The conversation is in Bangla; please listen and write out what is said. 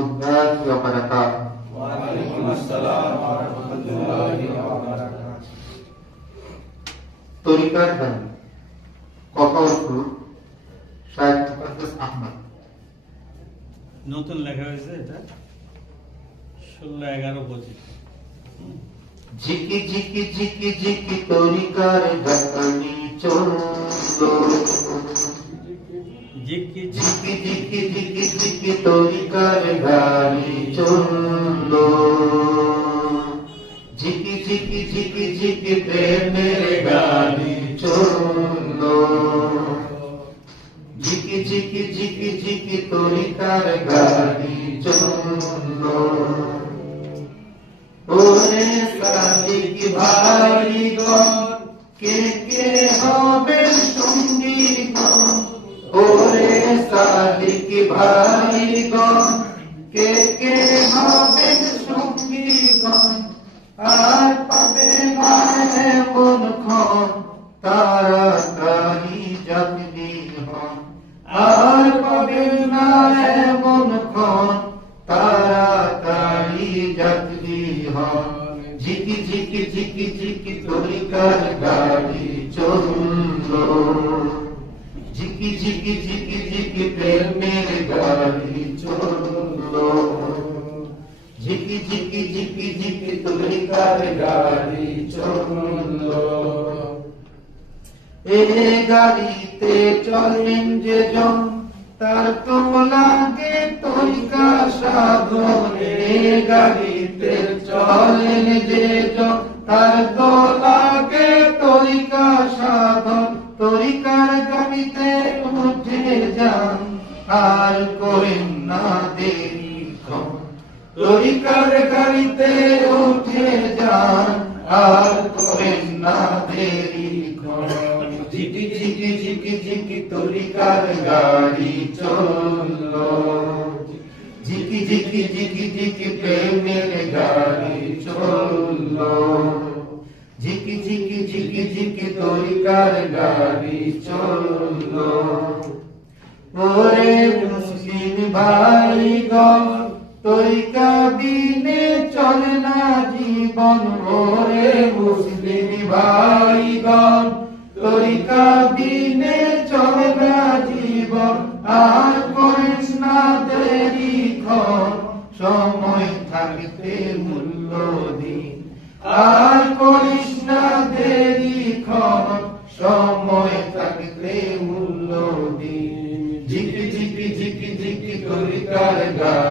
الله وبركاته। وعليكم السلام ورحمة الله وبركاته। তরিকার দাবি কতলপুর শাইখ মুকাদ্দাস আহমদ। নতুন লেখা হয়েছে এটা 16-11-25। ঝিকি ঝিকি ঝিকি ঝিকি তরিকার গানি চললো, ঝিকি ঝিকি ঝিকি ঝিকি ঝিকি তরিকার গানি চললো, ঝিকি ঝিকি ঝিকি ঝিকি প্রেমের গানি চললো, ঝিকি ঝিকি ঝিকি ঝিকি তরিকার গানি চললো। ওরে সাদিক ভাইগণ কে কে হবে সঙ্গী গণ, ওরে সাদিক ভাইগণ কে কে হবে সঙ্গী গণ, আর পাবে না এমন ক্ষণ তাড়াতাড়ি যাত্রী হন, আর পাবে না এমন ক্ষণ তাড়াতাড়ি যাত্রী হন। ঝিকি ঝিকি ঝিকি ঝিকি তরিকার গাড়ি চললো, ঝিকি ঝিকি ঝিকি ঝিকি প্রেমের গাড়ি চললো, ঝিকি ঝিকি ঝিকি ঝিকি তরিকার গাড়ি চললো। এ গাড়িতে চলেন যে জন তার তো লাগে তরিকা সাধন, এ গাড়িতে চলেন যে জন তার তো লাগে তরিকা সাধন, তরিকার গাড়িতে উঠে যান আর করেন না দেরি ক্ষণ, তরিকার গাড়িতে উঠে যান আর করেন না দেরি ক্ষণ। ঝিকি ঝিকি ঝিকি ঝিকি তরিকার গাড়ি চললো, ঝিকি ঝিকি ঝিকি ঝিকি প্রেমের গাড়ি চললো, ঝিকি ঝিকি ঝিকি ঝিকি তরিকার গাড়ি চললো। ওরে মুসলিম ভাইগণ তরিকা বিনে চলে না জীবন, ওরে মুসলিম ভাইগণ তরিকা বিনে চলে না জীবন, আর করিস না দেরি ক্ষণ সময় থাকতে মূল্য দিন, আর